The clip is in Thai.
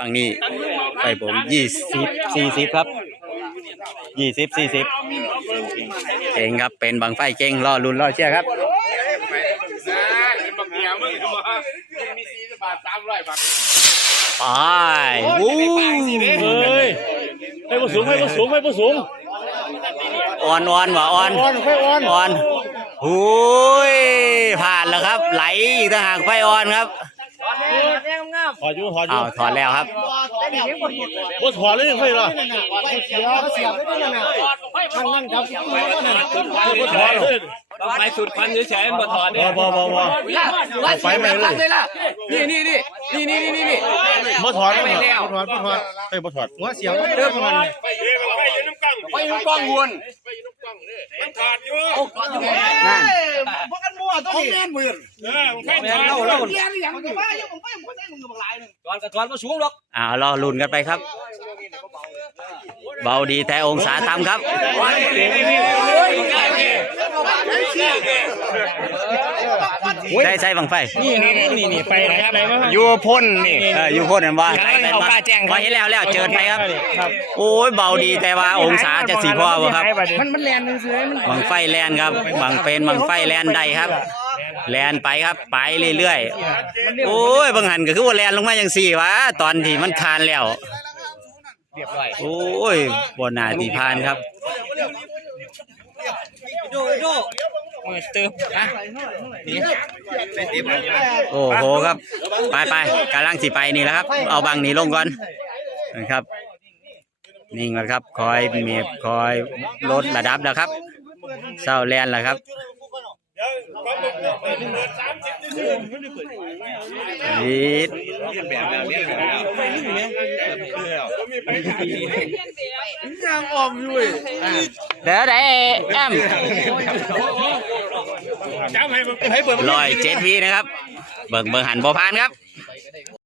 บางนี่ไปผมยี่สิบสี่สิบครับยี่สิบสี่สิบเก่งครับ เป็นบางไฟเก่งรอรุนรอเชี่อครับไปโอ้เฮ้ยให้ผระสงให้ผระสงให้ผระสงอ่อนอ่อนว่ะอ่อนออนไฟอ่อนอ่อนโอ้ยผ่านแล้วครับไหลอีกทางหากไฟอ่อนครับถอดอยู่ถอดอยู่ถอดแล้วครับว่ถอดเลยเหรอถอดเลยไปสุดพันเฉแๆมาถอดเนี่ยไปไปไนเลยนี่นี่นี่นี่นี่นี่นี่นี่มาถอดไปถอดไปถอดไปถอดว่าเสียงเริ่มมันไปยืนกลางวนมันถอดอยู่ถอดอยู่เฮ้ยพวกกันมัวต้องแม่นมือเนี่ยผมแ่ถอดเราเราเรียนอย่างเียวผมไม่ยังผมไมยังไม่ได้มึงกับหลายหนึ่อนกับถอดก็สูงหรอกอ่ารอลุนกันไปครับ เบาดีแต่องศาต่ำครับใช่ใช่บังไฟนี่นี่นี่นี่ไฟนะครับอยู่พ่นนี่อยู่พ่นเห็นว่าเอาาแจ้งมาให้แล้วแล้วเจอไหมครับโอ้ยเบาดีแต่ว่าองศาจะสีพ่อครับมันมันแลนเฉยบังไฟแลนครับบังเป็นบังไฟแลนใดครับ แลนไปครับไปเรื่อยๆโอ้ยบังหันก็คือว่าแลนลงมาอย่างสี่วะตอนที่มันคานแล้วเรียบร้อโอ้ยบนนาตีพานครับดโดโอ้โหครับ ไปไปการลางสีไปนี่แล้วครับ เอาบางนี่ลงก่อนนะครับนี่นะครับคอยเมีบคอย ลดระดับแล้วครับเศร้าแลนแล้วครับนี่เรียนแบบแบบนี้ไปนี่ไงเพื่อเรียนแบยังออมอยู่เดี๋ยวเด้แอมลอยเจ็ดวีนะครับ เบิ่งเบิ่งหันโบพานครับ